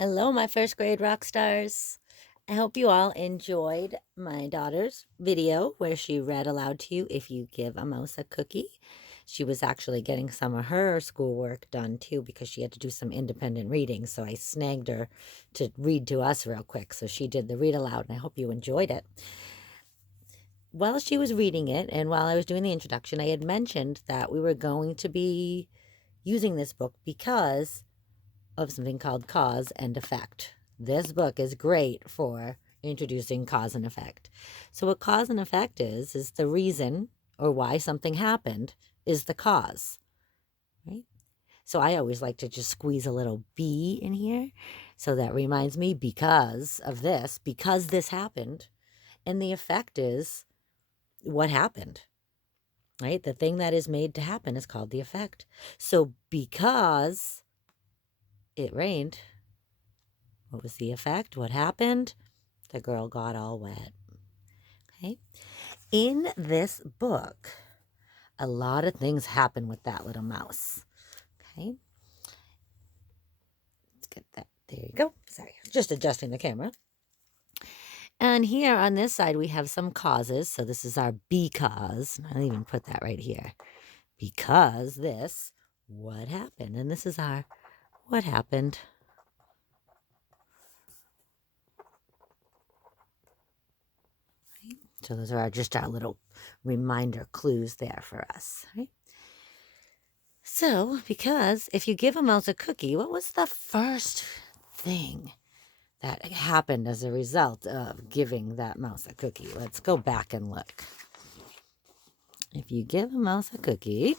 Hello, my first grade rock stars. I hope you all enjoyed my daughter's video where she read aloud to you if you give a mouse a cookie. She was actually getting some of her schoolwork done too because she had to do some independent reading. So I snagged her to read to us real quick. So she did the read aloud, and I hope you enjoyed it. While she was reading it and while I was doing the introduction, I had mentioned that we were going to be using this book because of something called cause and effect. This book is great for introducing cause and effect. So, what cause and effect is the reason or why something happened is the cause, right? So, I always like to just squeeze a little B in here. So, that reminds me because this happened. And the effect is what happened, right? The thing that is made to happen is called the effect. So, because it rained, what was the effect? What happened? The girl got all wet. Okay. In this book, a lot of things happen with that little mouse. Okay. Let's get that. There you go. Sorry. Just adjusting the camera. And here on this side, we have some causes. So this is our because. I'll even put that right here. Because this, what happened? And this is our what happened. So those are just our little reminder clues there for us, right? So, because if you give a mouse a cookie, what was the first thing that happened as a result of giving that mouse a cookie? Let's go back and look. If you give a mouse a cookie,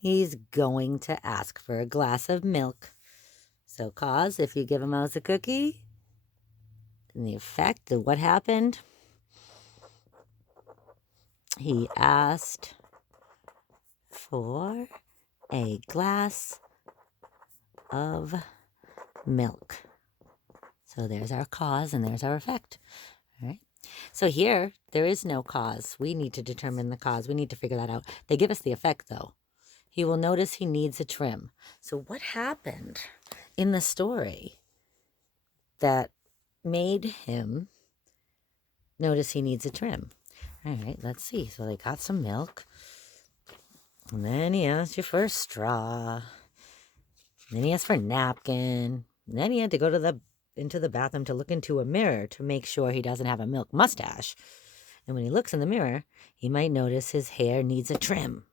he's going to ask for a glass of milk. So, cause, if you give a mouse a cookie, and the effect of what happened, he asked for a glass of milk. So there's our cause and there's our effect. All right. So here, there is no cause. We need to determine the cause. We need to figure that out. They give us the effect, though. He will notice he needs a trim. So what happened in the story that made him notice he needs a trim? All right, let's see. So they got some milk. And then he asked you for a straw. And then he asked for a napkin. And then he had to go into the bathroom to look into a mirror to make sure he doesn't have a milk mustache. And when he looks in the mirror, he might notice his hair needs a trim.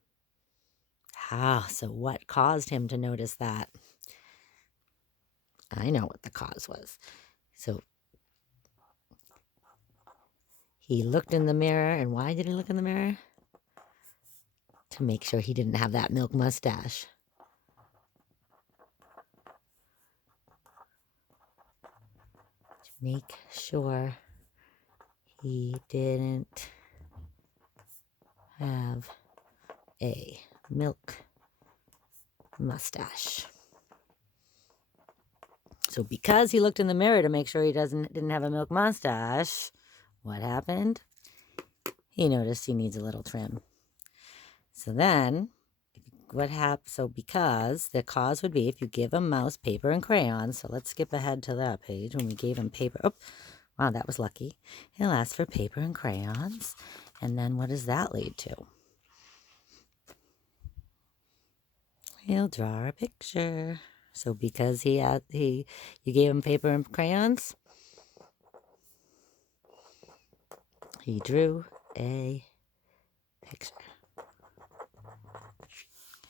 So what caused him to notice that? I know what the cause was. So he looked in the mirror, and why did he look in the mirror? To make sure he didn't have that milk mustache. To make sure he didn't have a milk mustache. So because he looked in the mirror to make sure he didn't have a milk mustache, what happened? He noticed he needs a little trim. So then, what happens? So because the cause would be if you give a mouse paper and crayons. So let's skip ahead to that page when we gave him paper. Oh, wow, that was lucky. He'll ask for paper and crayons. And then what does that lead to? He'll draw a picture. So because you gave him paper and crayons, he drew a picture.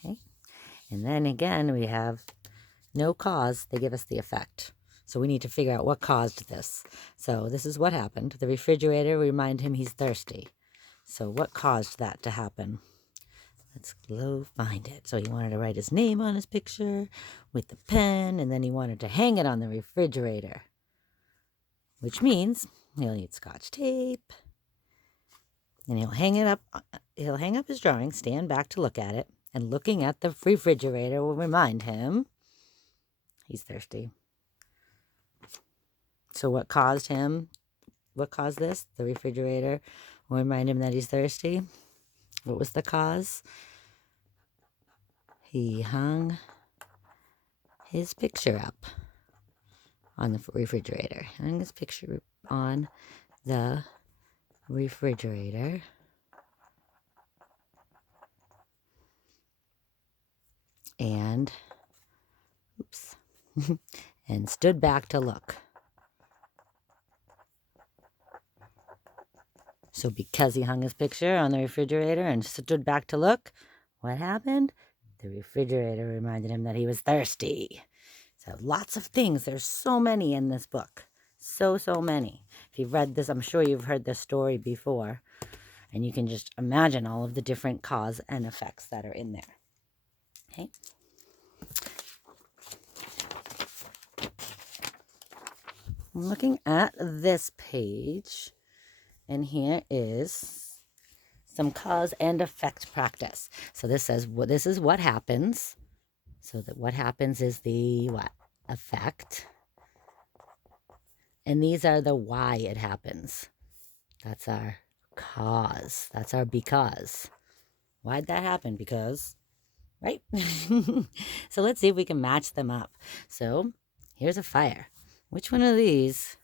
Okay. And then again, we have no cause. They give us the effect. So we need to figure out what caused this. So this is what happened. The refrigerator remind him he's thirsty. So what caused that to happen? Let's go find it. So he wanted to write his name on his picture with the pen, and then he wanted to hang it on the refrigerator, which means he'll need Scotch tape, and he'll hang it up. He'll hang up his drawing, stand back to look at it, and looking at the refrigerator will remind him he's thirsty. So what caused this? The refrigerator will remind him that he's thirsty. What was the cause? he hung his picture up on the refrigerator. Hung his picture on the refrigerator. And, oops, and stood back to look. So because he hung his picture on the refrigerator and stood back to look, what happened? The refrigerator reminded him that he was thirsty. So lots of things. There's so many in this book. So many. If you've read this, I'm sure you've heard this story before. And you can just imagine all of the different cause and effects that are in there. Okay. I'm looking at this page. And here is some cause and effect practice. So this says, well, this is what happens. So that what happens is the what? Effect. And these are the why it happens. That's our cause. That's our because. Why'd that happen? Because, right? So let's see if we can match them up. So here's a fire. Which one of these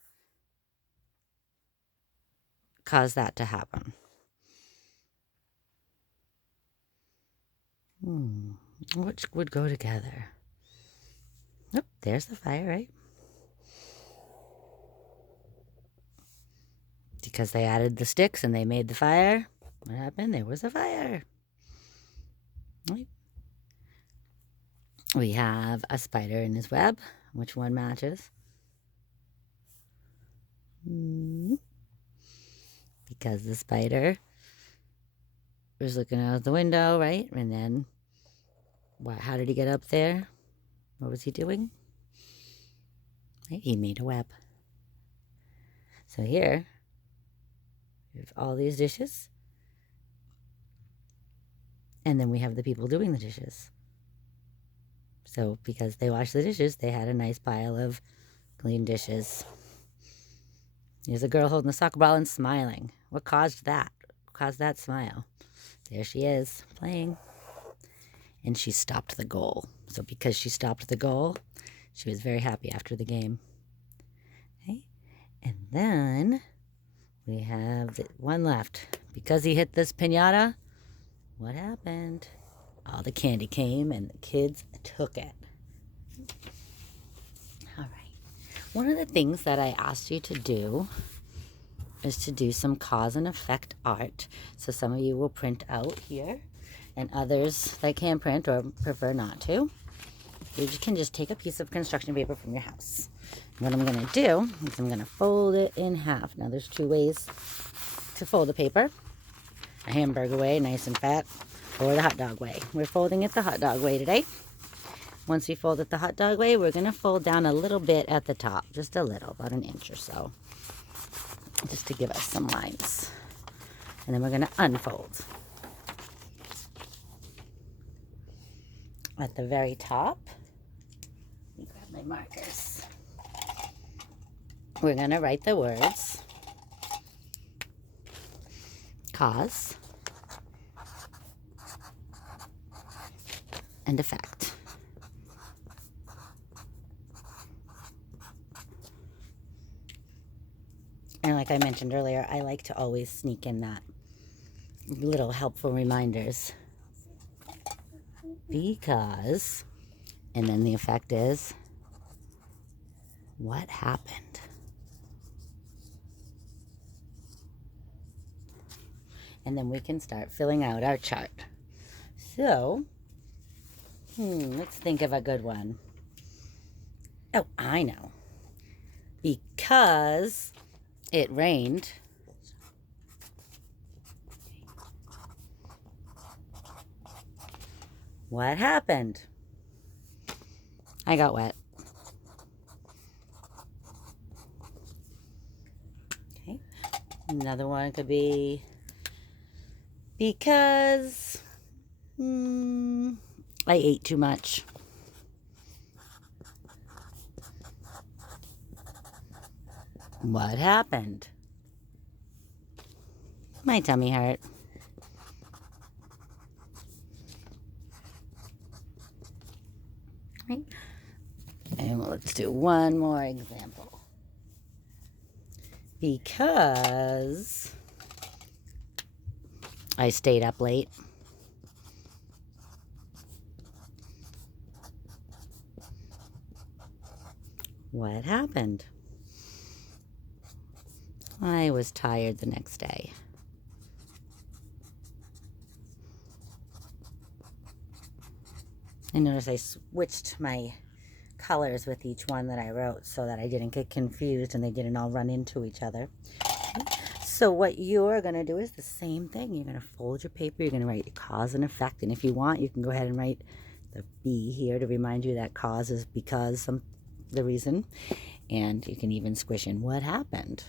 caused that to happen? Which would go together? Nope, there's the fire, right? Because they added the sticks and they made the fire. What happened? There was a fire. Right. We have a spider in his web. Which one matches? Because the spider was looking out the window, right? And then, how did he get up there? What was he doing? He made a web. So here, we have all these dishes. And then we have the people doing the dishes. So because they washed the dishes, they had a nice pile of clean dishes. Here's a girl holding a soccer ball and smiling. What caused that? What caused that smile? There she is, playing. And she stopped the goal. So because she stopped the goal, she was very happy after the game. Okay. And then we have one left. Because he hit this piñata, what happened? All the candy came and the kids took it. All right. One of the things that I asked you to do is to do some cause and effect art. So some of you will print out here, and others that can print or prefer not to, you can just take a piece of construction paper from your house. What I'm going to do is I'm going to fold it in half. Now there's two ways to fold the paper. A hamburger way, nice and fat, or the hot dog way. We're folding it the hot dog way today. Once we fold it the hot dog way, we're going to fold down a little bit at the top, just a little, about an inch or so, just to give us some lines. And then we're going to unfold. At the very top, let me grab my markers. We're going to write the words cause and effect. And like I mentioned earlier, I like to always sneak in that little helpful reminders. Because, and then the effect is, what happened? And then we can start filling out our chart. So, let's think of a good one. Oh, I know. Because it rained, what happened? I got wet. Okay. Another one could be because I ate too much. What happened? My tummy hurt. right? And let's do one more example. Because I stayed up late. What happened? I was tired the next day. And notice I switched my colors with each one that I wrote so that I didn't get confused and they didn't all run into each other. So what you're going to do is the same thing. You're going to fold your paper. You're going to write your cause and effect. And if you want, you can go ahead and write the B here to remind you that cause is because the reason. And you can even squish in what happened,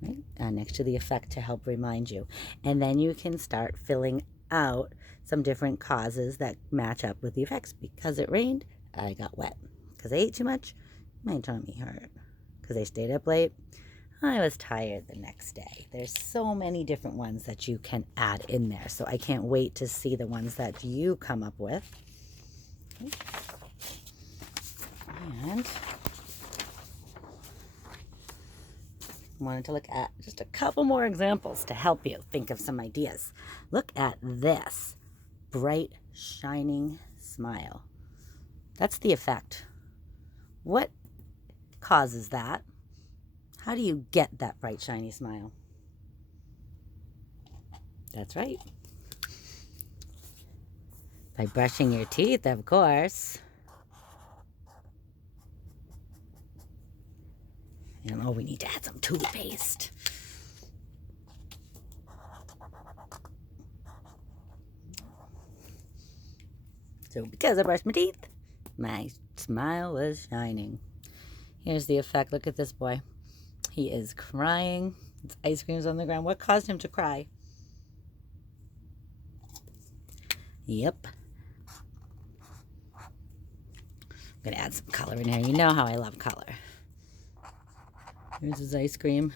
right? Next to the effect to help remind you. And then you can start filling out some different causes that match up with the effects. Because it rained, I got wet. Because I ate too much, my tummy hurt. Because I stayed up late, I was tired the next day. There's so many different ones that you can add in there. So I can't wait to see the ones that you come up with. Okay. And I wanted to look at just a couple more examples to help you think of some ideas. Look at this bright, shining smile. That's the effect. What causes that? How do you get that bright, shiny smile? That's right. By brushing your teeth, of course. And oh, we need to add some toothpaste. So because I brushed my teeth, my smile was shining. Here's the effect. Look at this boy. He is crying. His ice cream's on the ground. What caused him to cry? Yep. I'm going to add some color in here. You know how I love color. Here's his ice cream.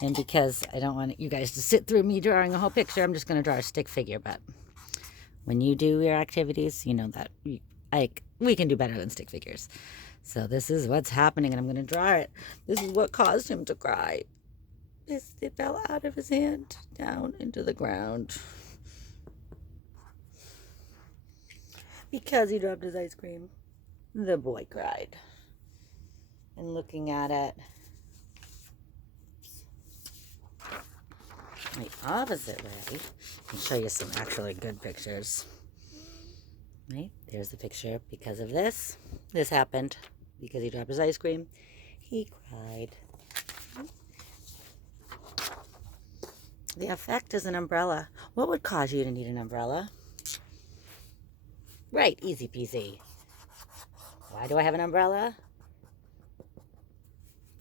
And because I don't want you guys to sit through me drawing a whole picture, I'm just going to draw a stick figure. But when you do your activities, you know that we can do better than stick figures. So this is what's happening, and I'm going to draw it. This is what caused him to cry. It fell out of his hand down into the ground. Because he dropped his ice cream, the boy cried. And looking at it, the opposite way, I'll show you some actually good pictures. Right? There's the picture. Because of this happened. Because he dropped his ice cream, he cried. The effect is an umbrella. What would cause you to need an umbrella? Right, easy peasy. Why do I have an umbrella?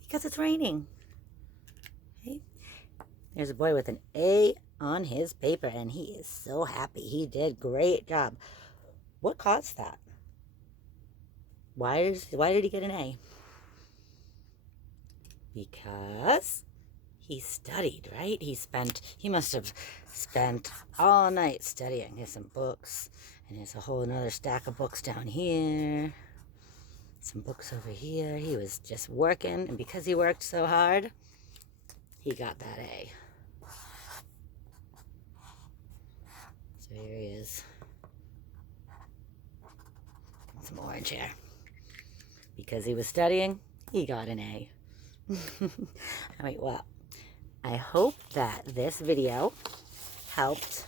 Because it's raining. Okay. There's a boy with an A on his paper, and he is so happy. He did a great job. What caused that? Why did he get an A? Because he studied, right? He must have spent all night studying. Here's some books, and there's a whole another stack of books down here. Some books over here. He was just working, and because he worked so hard, he got that A. So here he is. Some orange hair. Because he was studying, he got an A. All right, well, I hope that this video helped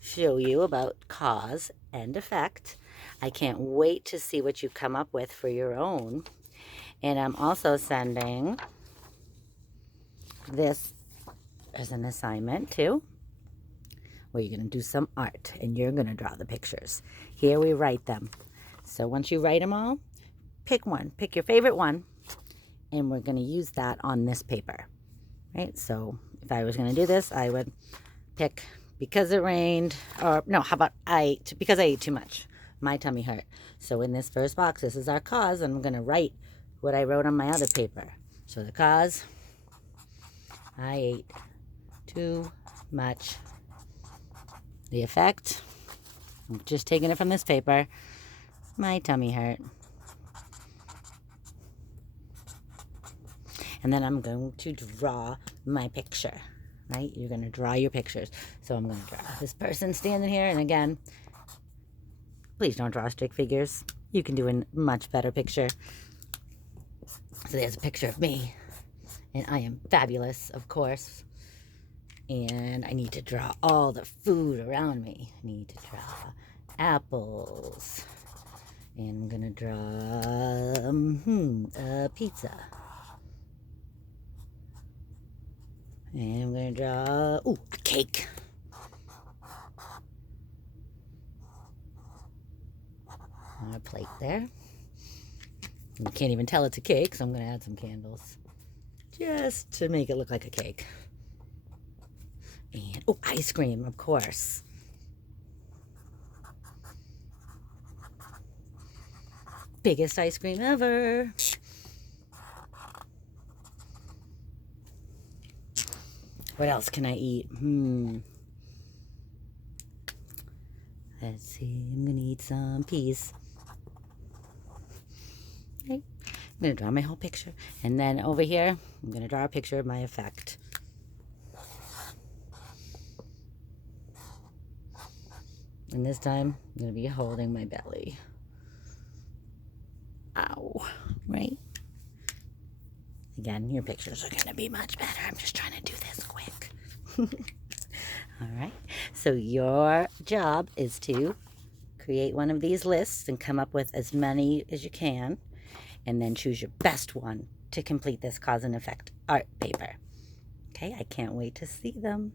show you about cause and effect. I can't wait to see what you come up with for your own. And I'm also sending this as an assignment too, where you're going to do some art and you're going to draw the pictures. Here we write them. So once you write them all, pick one. Pick your favorite one. And we're going to use that on this paper. Right? So if I was going to do this, I would pick because it rained. Or no, how about because I ate too much. My tummy hurt. So in this first box, this is our cause. And I'm going to write what I wrote on my other paper. So the cause, I ate too much. The effect, I'm just taking it from this paper. my tummy hurt. And then I'm going to draw my picture, right? You're going to draw your pictures. So I'm going to draw this person standing here. And again, please don't draw stick figures. You can do a much better picture. So there's a picture of me. And I am fabulous, of course. And I need to draw all the food around me. I need to draw apples. And I'm going to draw a pizza. And I'm going to draw, a cake. On a plate there. You can't even tell it's a cake, so I'm going to add some candles. Just to make it look like a cake. And, ice cream, of course. Biggest ice cream ever. What else can I eat? Let's see. I'm going to eat some peas. Okay. I'm going to draw my whole picture. And then over here, I'm going to draw a picture of my effect. And this time, I'm going to be holding my belly. Ow. Right? Again, your pictures are going to be much better. I'm just trying to do this quick. All right. So your job is to create one of these lists and come up with as many as you can. And then choose your best one to complete this cause and effect art paper. Okay, I can't wait to see them.